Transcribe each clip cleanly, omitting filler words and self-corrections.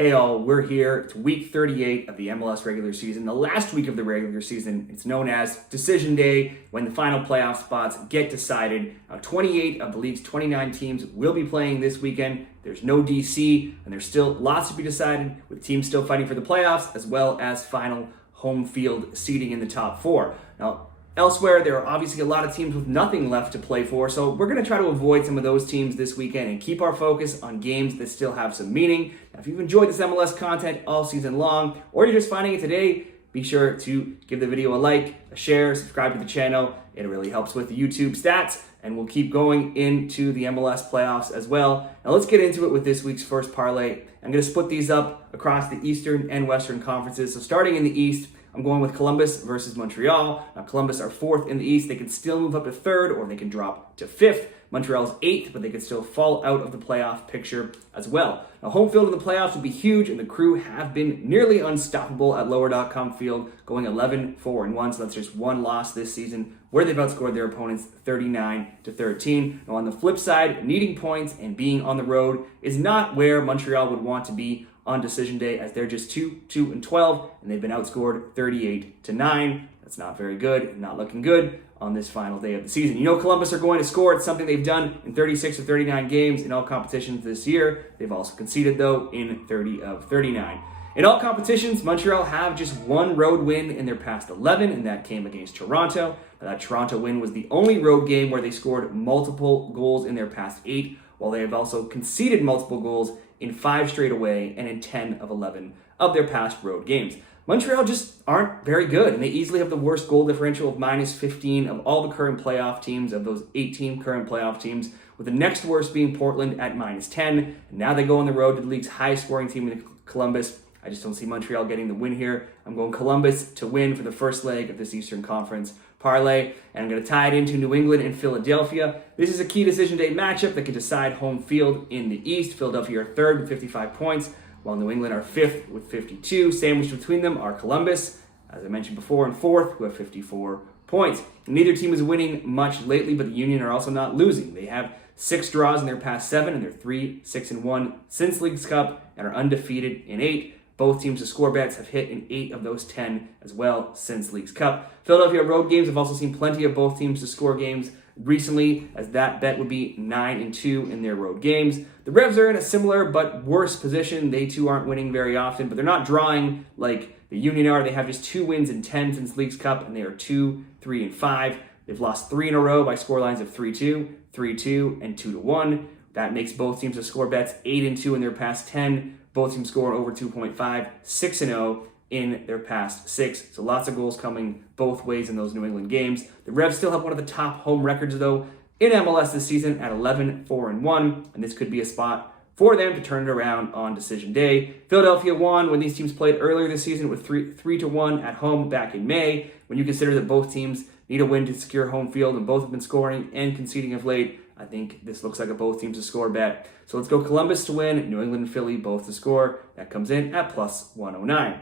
Hey all, we're here. It's week 38 of the MLS regular season, the last week of the regular season. It's known as Decision Day, when the final playoff spots get decided. 28 of the league's 29 teams will be playing this weekend. There's no DC, and there's still lots to be decided, with teams still fighting for the playoffs, as well as final home field seeding in the top four. Now, elsewhere, there are obviously a lot of teams with nothing left to play for, so we're going to try to avoid some of those teams this weekend and keep our focus on games that still have some meaning. Now, if you've enjoyed this MLS content all season long, or you're just finding it today, be sure to give the video a like, a share, subscribe to the channel. It really helps with the YouTube stats, and we'll keep going into the MLS playoffs as well. Now, let's get into it with this week's first parlay. I'm going to split these up across the Eastern and Western conferences. So starting in the East, I'm going with Columbus versus Montreal. Now, Columbus are fourth in the East. They can still move up to third, or they can drop to fifth. Montreal's eighth, but they could still fall out of the playoff picture as well. Now, home field in the playoffs would be huge, and the Crew have been nearly unstoppable at lower.com field, going 11-4-1, so that's just one loss this season, where they've outscored their opponents 39-13. Now, on the flip side, needing points and being on the road is not where Montreal would want to be on Decision Day, as they're just 2-12, and they've been outscored 38-9. That's not very good, not looking good on this final day of the season. You know Columbus are going to score. It's something they've done in 36 of 39 games in all competitions this year. They've also conceded, though, in 30 of 39. In all competitions, Montreal have just one road win in their past 11, and that came against Toronto. Now, that Toronto win was the only road game where they scored multiple goals in their past 8, while they have also conceded multiple goals in 5 straight away and in 10 of 11 of their past road games. Montreal just aren't very good, and they easily have the worst goal differential of -15 of all the current playoff teams, of those 18 current playoff teams, with the next worst being Portland at -10. And now they go on the road to the league's highest scoring team in Columbus. I just don't see Montreal getting the win here. I'm going Columbus to win for the first leg of this Eastern Conference parlay, and I'm going to tie it into New England and Philadelphia. This is a key Decision Day matchup that could decide home field in the East. Philadelphia are third with 55 points, while New England are fifth with 52. Sandwiched between them are Columbus, as I mentioned before, and fourth, who have 54 points. Neither team is winning much lately, but the Union are also not losing. They have 6 draws in their past 7, and they're 3-6-1 since Leagues Cup, and are undefeated in 8. Both teams to score bets have hit in 8 of those 10 as well since Leagues Cup. Philadelphia road games have also seen plenty of both teams to score games recently, as that bet would be 9-2 in their road games. The Revs are in a similar but worse position. They too aren't winning very often, but they're not drawing like the Union are. They have just 2 wins in 10 since Leagues Cup, and they are 2-3-5. They've lost 3 in a row by scorelines of 3-2, 3-2, and 2-1. That makes both teams to score bets 8-2 in their past 10. Both teams score over 2.5, 6-0 in their past 6. So lots of goals coming both ways in those New England games. The Revs still have one of the top home records, though, in MLS this season at 11-4-1, and this could be a spot for them to turn it around on Decision Day. Philadelphia won when these teams played earlier this season with 3-1 at home back in May. When you consider that both teams need a win to secure home field, and both have been scoring and conceding of late, I think this looks like a both teams to score bet. So let's go Columbus to win, New England and Philly both to score. That comes in at +109.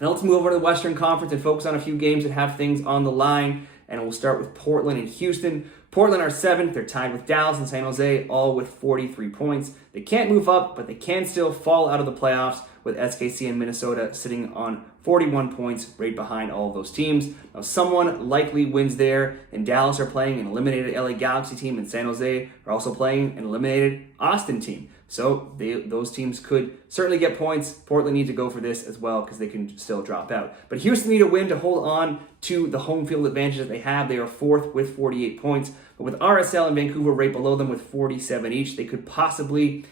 And let's move over to the Western Conference and focus on a few games that have things on the line. And we'll start with Portland and Houston. Portland are 7th. They're tied with Dallas and San Jose, all with 43 points. They can't move up, but they can still fall out of the playoffs, with SKC and Minnesota sitting on 41 points, right behind all of those teams. Now, someone likely wins there, and Dallas are playing an eliminated LA Galaxy team, and San Jose are also playing an eliminated Austin team. So those teams could certainly get points. Portland need to go for this as well, because they can still drop out. But Houston need a win to hold on to the home field advantage that they have. They are 4th with 48 points. But with RSL and Vancouver right below them with 47 each, they could possibly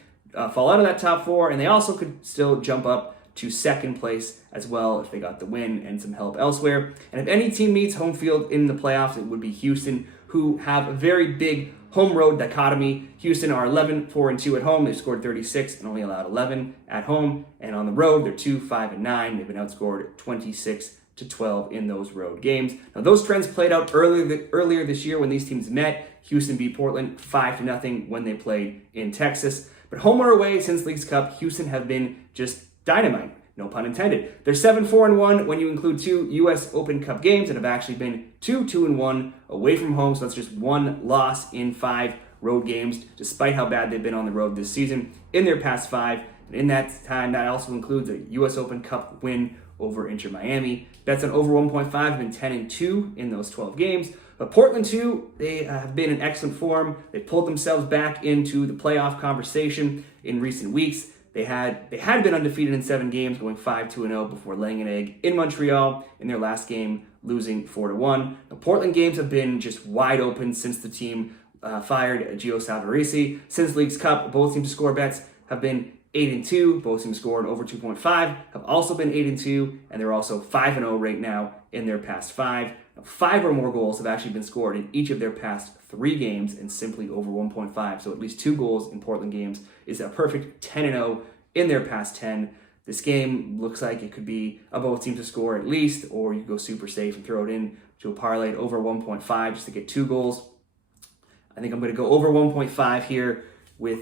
fall out of that top 4, and they also could still jump up to 2nd place as well if they got the win and some help elsewhere. And if any team needs home field in the playoffs, it would be Houston, who have a very big home road dichotomy. Houston are 11-4-2 at home. They've scored 36 and only allowed 11 at home. And on the road, they're 2-5-9. They've been outscored 26-12 in those road games. Now, those trends played out earlier this year when these teams met. Houston beat Portland 5-0 when they played in Texas. But home or away since Leagues Cup, Houston have been just dynamite. No pun intended. They're 7-4-1 when you include 2 U.S. Open Cup games, and have actually been 2-2-1 away from home. So that's just 1 loss in 5 road games, despite how bad they've been on the road this season. In their past 5, And in that time, that also includes a U.S. Open Cup win over Inter Miami. Bets on over 1.5 have been 10-2 in those 12 games. But Portland, too, they have been in excellent form. They pulled themselves back into the playoff conversation in recent weeks. They had been undefeated in 7 games, going 5-2-0 before laying an egg in Montreal in their last game, losing 4-1. The Portland games have been just wide open since the team fired Gio Savarese. Since Leagues Cup, both teams to score bets have been 8-2. Both teams scored over 2.5, have also been 8-2, and they're also 5-0 right now in their past 5. 5 or more goals have actually been scored in each of their past 3 games and simply over 1.5. So at least 2 goals in Portland games is a perfect 10-0 in their past 10. This game looks like it could be a both teams to score at least, or you go super safe and throw it in to a parlay at over 1.5 just to get 2 goals. I think I'm going to go over 1.5 here with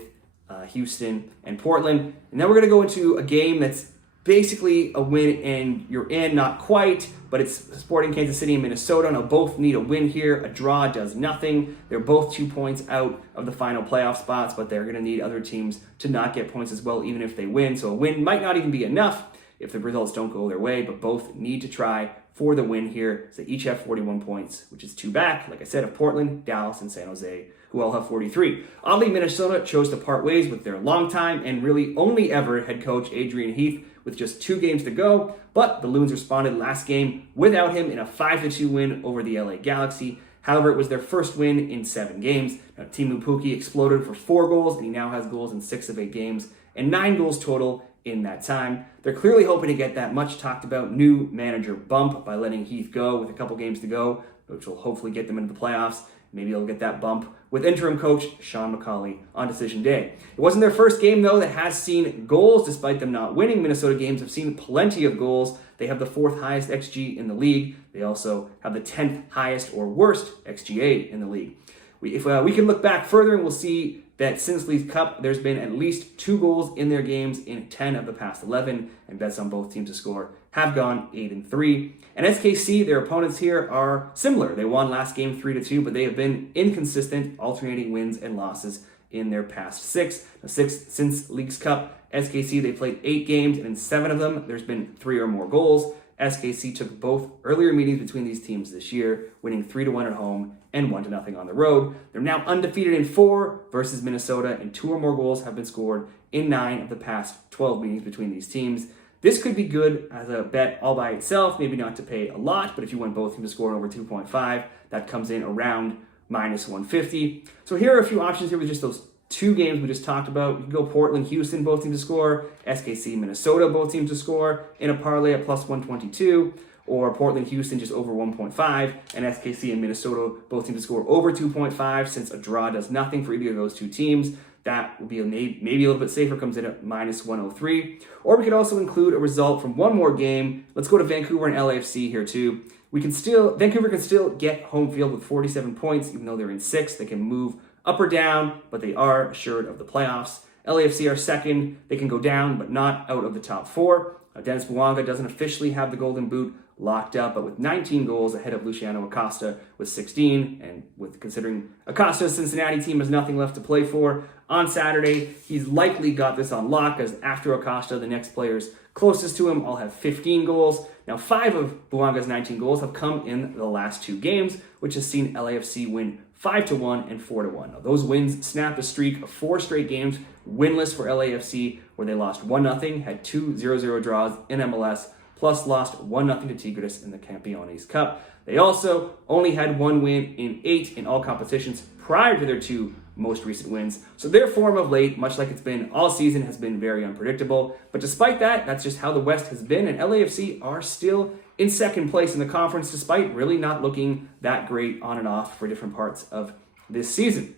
Houston and Portland. And then we're going to go into a game that's basically a win and you're in, not quite, but it's Sporting Kansas City and Minnesota. Now both need a win here. A draw does nothing. They're both 2 points out of the final playoff spots, but they're going to need other teams to not get points as well, even if they win. So a win might not even be enough if the results don't go their way, but both need to try for the win here. So they each have 41 points, which is 2 back, like I said, of Portland, Dallas, and San Jose, who all have 43. Oddly, Minnesota chose to part ways with their longtime and really only ever head coach Adrian Heath with just 2 games to go, but the Loons responded last game without him in a 5-2 win over the LA Galaxy. However, it was their first win in 7 games. Now, Teemu Pukki exploded for 4 goals, and he now has goals in 6 of 8 games, and 9 goals total in that time. They're clearly hoping to get that much talked about new manager bump by letting Heath go with a couple games to go, which will hopefully get them into the playoffs. Maybe they'll get that bump with interim coach Sean McCauley on decision day. It wasn't their first game, though, that has seen goals. Despite them not winning, Minnesota games have seen plenty of goals. They have the 4th highest XG in the league. They also have the 10th highest or worst XGA in the league. We can look back further and we'll see that since Leagues Cup, there's been at least 2 goals in their games in 10 of the past 11, and bets on both teams to score have gone 8-3. And SKC, their opponents here, are similar. They won last game 3-2, but they have been inconsistent, alternating wins and losses in their past 6. Since Leagues Cup, SKC, they played 8 games, and in 7 of them, there's been 3 or more goals. SKC took both earlier meetings between these teams this year, winning 3-1 at home and 1-0 on the road. They're now undefeated in 4 versus Minnesota, and 2 or more goals have been scored in 9 of the past 12 meetings between these teams. This could be good as a bet all by itself, maybe not to pay a lot, but if you want both teams to score over 2.5, that comes in around -150. So here are a few options here with just those 2 games we just talked about. You can go Portland, Houston, both teams to score, SKC, Minnesota, both teams to score in a parlay at +122, or Portland, Houston just over 1.5, and SKC and Minnesota, both teams to score over 2.5. Since a draw does nothing for either of those 2 teams, that will be maybe a little bit safer, comes in at -103. Or we could also include a result from one more game. Let's go to Vancouver and LAFC here too. Vancouver can still get home field with 47 points, even though they're in 6th. They can move up or down, but they are assured of the playoffs. LAFC are 2nd. They can go down, but not out of the top 4. Dennis Bouanga doesn't officially have the Golden Boot locked up, but with 19 goals ahead of Luciano Acosta with 16, and with considering Acosta's Cincinnati team has nothing left to play for on Saturday, he's likely got this on lock, as after Acosta, the next players closest to him all have 15 goals. Now, 5 of Bouanga's 19 goals have come in the last 2 games, which has seen LAFC win 5-1 and 4-1. Now, those wins snapped a streak of 4 straight games winless for LAFC, where they lost 1-0, had 2 0-0 draws in MLS, plus lost 1-0 to Tigres in the Campeones Cup. They also only had 1 win in 8 in all competitions prior to their 2 most recent wins. So their form of late, much like it's been all season, has been very unpredictable. But despite that, that's just how the West has been, and LAFC are still in 2nd place in the conference, despite really not looking that great on and off for different parts of this season.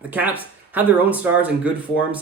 The Caps have their own stars in good form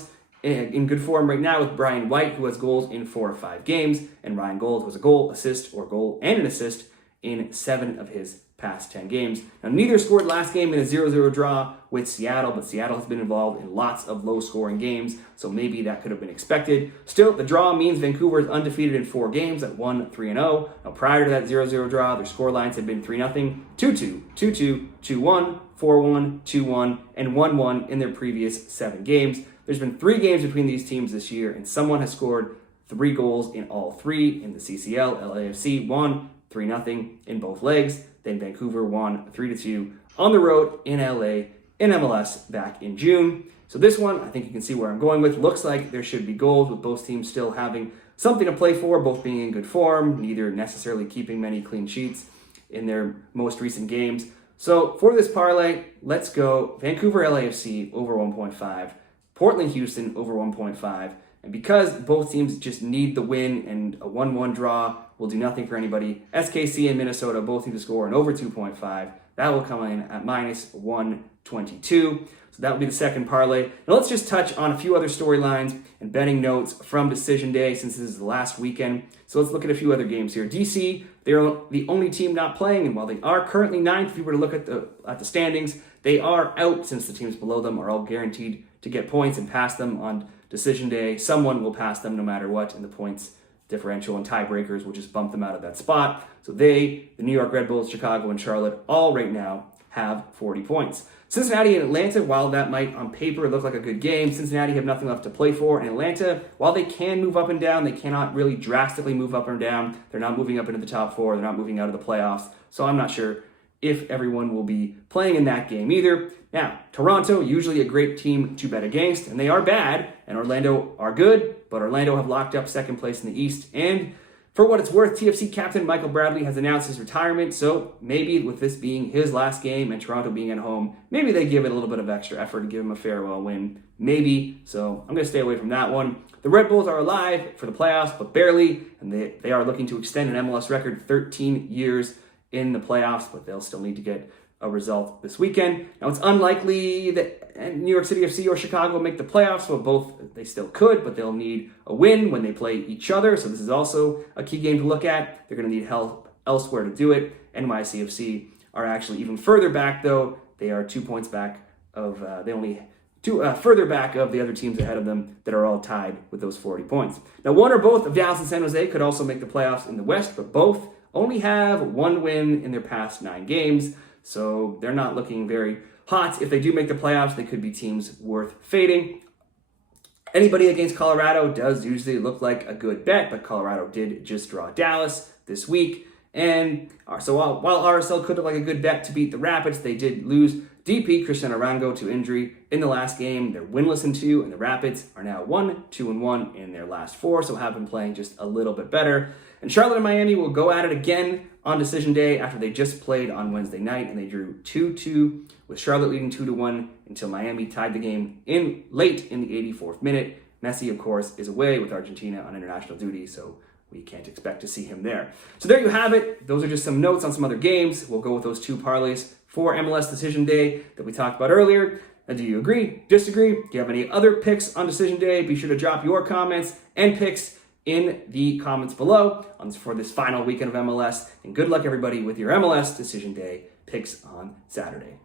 right now, with Brian White, who has goals in 4 of 5 games, and Ryan Gold, who has a goal, assist, or goal and an assist in 7 of his past 10 games. Now, neither scored last game in a 0-0 draw with Seattle, but Seattle has been involved in lots of low-scoring games, so maybe that could have been expected. Still, the draw means Vancouver is undefeated in 4 games at 1-3-0. Now, prior to that 0-0 draw, their score lines had been 3-0, 2-2, 2-2, 2-1, 4-1, 2-1, and 1-1 in their previous 7 games. There's been 3 games between these teams this year, and someone has scored 3 goals in all 3. In the CCL, LAFC won 3-0 in both legs. Then Vancouver won 3-2 on the road in LA in MLS back in June. So this one, I think you can see where I'm going with. Looks like there should be goals, with both teams still having something to play for, both being in good form, neither necessarily keeping many clean sheets in their most recent games. So for this parlay, let's go Vancouver LAFC over 1.5, Portland Houston over 1.5. And because both teams just need the win and a 1-1 draw will do nothing for anybody, SKC and Minnesota both need to score an over 2.5. That will come in at minus 122. So that will be the second parlay. Now let's just touch on a few other storylines and betting notes from Decision Day, since this is the last weekend. So let's look at a few other games here. DC, they're the only team not playing, and while they are currently 9th, if you were to look at the standings, they are out, since the teams below them are all guaranteed to get points and pass them on Decision Day. Someone will pass them no matter what, and the points differential and tiebreakers will just bump them out of that spot. So the New York Red Bulls, Chicago, and Charlotte, all right now have 40 points. Cincinnati and Atlanta, while that might on paper look like a good game, Cincinnati have nothing left to play for. And Atlanta, while they can move up and down, they cannot really drastically move up or down. They're not moving up into the top 4. They're not moving out of the playoffs. So I'm not sure if everyone will be playing in that game either. Now, Toronto, usually a great team to bet against, and they are bad, and Orlando are good, but Orlando have locked up second place in the East. And for what it's worth, TFC captain Michael Bradley has announced his retirement, so maybe with this being his last game and Toronto being at home, maybe they give it a little bit of extra effort and give him a farewell win. Maybe. So I'm going to stay away from that one. The Red Bulls are alive for the playoffs, but barely, and they are looking to extend an MLS record 13 years in the playoffs, but they'll still need to get a result this weekend. Now, it's unlikely that New York City FC or Chicago will make the playoffs, so both they still could, but they'll need a win when they play each other. So this is also a key game to look at. They're going to need help elsewhere to do it. NYCFC are actually even further back, though. They are 2 points back of, further back of the other teams ahead of them that are all tied with those 40 points. Now, one or both of Dallas and San Jose could also make the playoffs in the West, but both only have 1 win in their past 9 games. So they're not looking very hot. If they do make the playoffs, they could be teams worth fading. Anybody against Colorado does usually look like a good bet, but Colorado did just draw Dallas this week. And so while RSL could look like a good bet to beat the Rapids, they did lose DP Cristiano Arango to injury in the last game. They're winless in 2, and the Rapids are now 1-2-1 in their last 4, so have been playing just a little bit better. And Charlotte and Miami will go at it again on Decision Day after they just played on Wednesday night, and they drew 2-2, with Charlotte leading 2-1 until Miami tied the game late in the 84th minute. Messi, of course, is away with Argentina on international duty, so we can't expect to see him there. So there you have it. Those are just some notes on some other games. We'll go with those 2 parlays for MLS Decision Day that we talked about earlier. Now, do you agree? Disagree? Do you have any other picks on Decision Day? Be sure to drop your comments and picks in the comments below for this final weekend of MLS. And good luck, everybody, with your MLS Decision Day picks on Saturday.